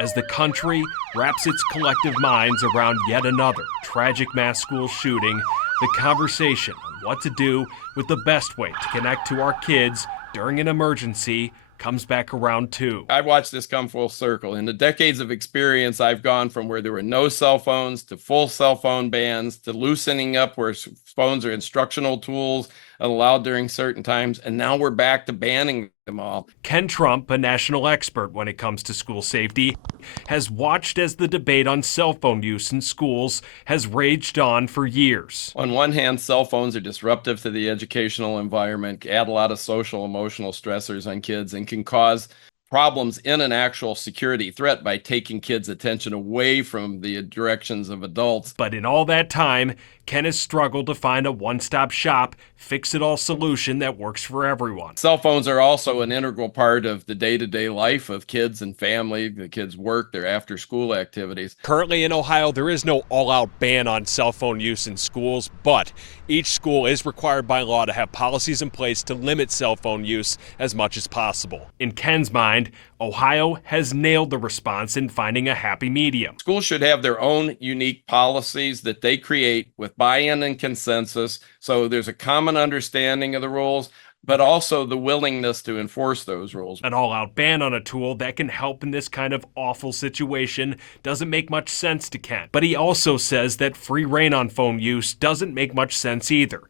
as the country wraps its collective minds around yet another tragic mass school shooting. The conversation on what to do with the best way to connect to our kids during an emergency comes back around too. I've watched this come full circle. In the decades of experience, I've gone from where there were no cell phones to full cell phone bans to loosening up where phones are instructional tools allowed during certain times, and now we're back to banning them all. Ken Trump, a national expert when it comes to school safety, has watched as the debate on cell phone use in schools has raged on for years. On one hand, cell phones are disruptive to the educational environment, add a lot of social, emotional stressors on kids, and can cause problems in an actual security threat by taking kids' attention away from the directions of adults. But in all that time, Ken has struggled to find a one-stop shop, fix-it-all solution that works for everyone. Cell phones are also an integral part of the day-to-day life of kids and family, the kids' work, their after-school activities. Currently in Ohio, there is no all-out ban on cell phone use in schools, but each school is required by law to have policies in place to limit cell phone use as much as possible. In Ken's mind, Ohio has nailed the response in finding a happy medium. Schools should have their own unique policies that they create with buy-in and consensus, so there's a common understanding of the rules, but also the willingness to enforce those rules. An all-out ban on a tool that can help in this kind of awful situation doesn't make much sense to Ken. But he also says that free rein on phone use doesn't make much sense either.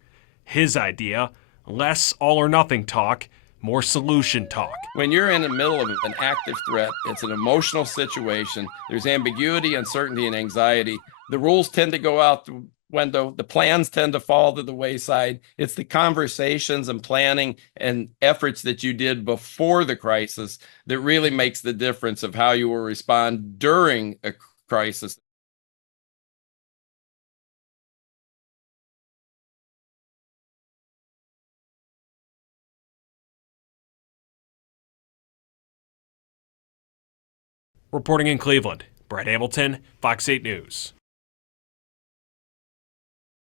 His idea, less all or nothing talk, more solution talk. When you're in the middle of an active threat, it's an emotional situation. There's ambiguity, uncertainty, and anxiety. The rules tend to go out the window. The plans tend to fall to the wayside. It's the conversations and planning and efforts that you did before the crisis that really makes the difference of how you will respond during a crisis. Reporting in Cleveland, Brett Hamilton, Fox 8 News.